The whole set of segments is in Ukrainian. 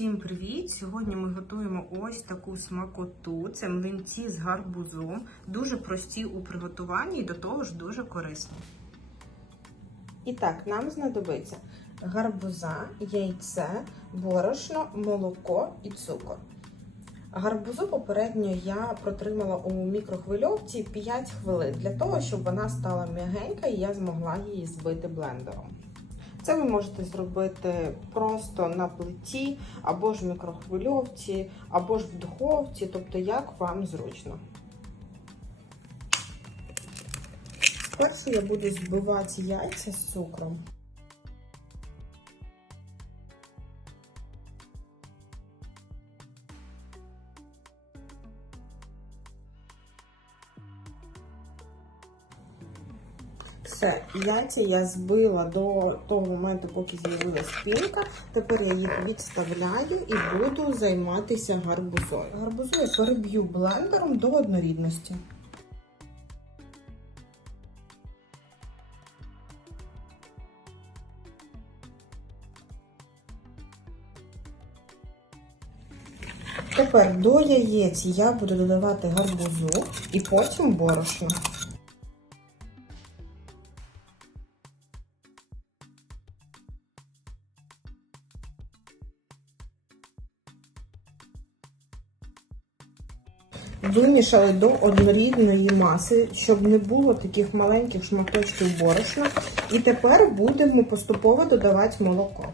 Всім привіт! Сьогодні ми готуємо ось таку смакоту. Це млинці з гарбузом. Дуже прості у приготуванні і до того ж дуже корисні. І так, нам знадобиться гарбуза, яйце, борошно, молоко і цукор. Гарбузу попередньо я протримала у мікрохвильовці 5 хвилин для того, щоб вона стала м'ягенька і я змогла її збити блендером. Це ви можете зробити просто на плиті, або ж в мікрохвильовці, або ж в духовці, тобто як вам зручно. Перше я буду збивати яйця з цукром. Все, яйця я збила до того моменту, поки з'явилась пінка. Тепер я їх відставляю і буду займатися гарбузою. Гарбузу я переб'ю блендером до однорідності. Тепер до яєць я буду додавати гарбузу і потім борошно. Вимішали до однорідної маси, щоб не було таких маленьких шматочків борошна. І тепер будемо поступово додавати молоко.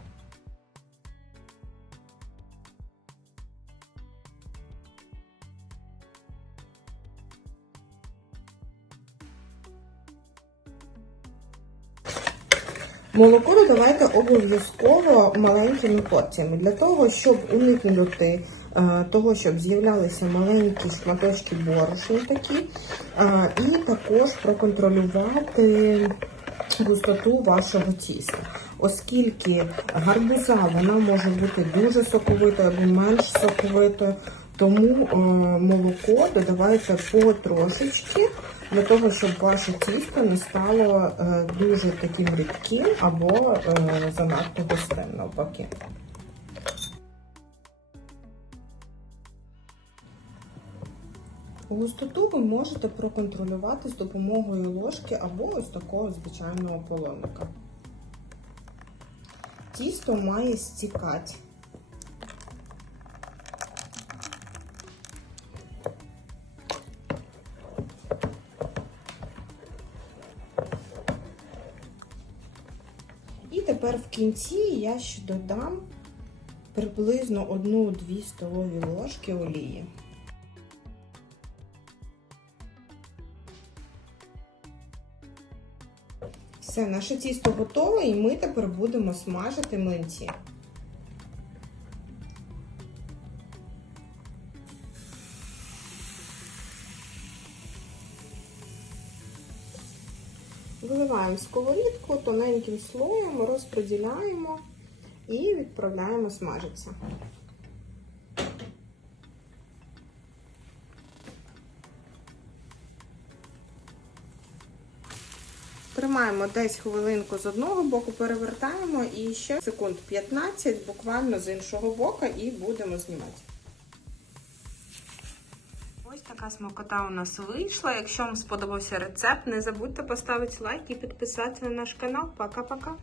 Молоко додавайте обов'язково маленькими порціями для того, щоб уникнути того, щоб з'являлися маленькі шматочки борошна такі, е, і також проконтролювати густоту вашого тіста. Оскільки гарбуза вона може бути дуже соковитою або менш соковитою, тому е, молоко додавайте потрошечки для того, щоб ваше тісто не стало е, дуже таким рідким або е, занадто густим навпаки. Густоту ви можете проконтролювати з допомогою ложки або ось такого звичайного полонника. Тісто має стікати. І тепер в кінці я ще додам приблизно 1-2 столові ложки олії. Все, наше тісто готове і ми тепер будемо смажити млинці. Виливаємо сковорідку тоненьким слоєм, розподіляємо і відправляємо смажитися. Тримаємо десь хвилинку з одного боку, перевертаємо і ще секунд 15 буквально з іншого боку і будемо знімати. Ось така смакота у нас вийшла. Якщо вам сподобався рецепт, не забудьте поставити лайк і підписатися на наш канал. Пока-пока!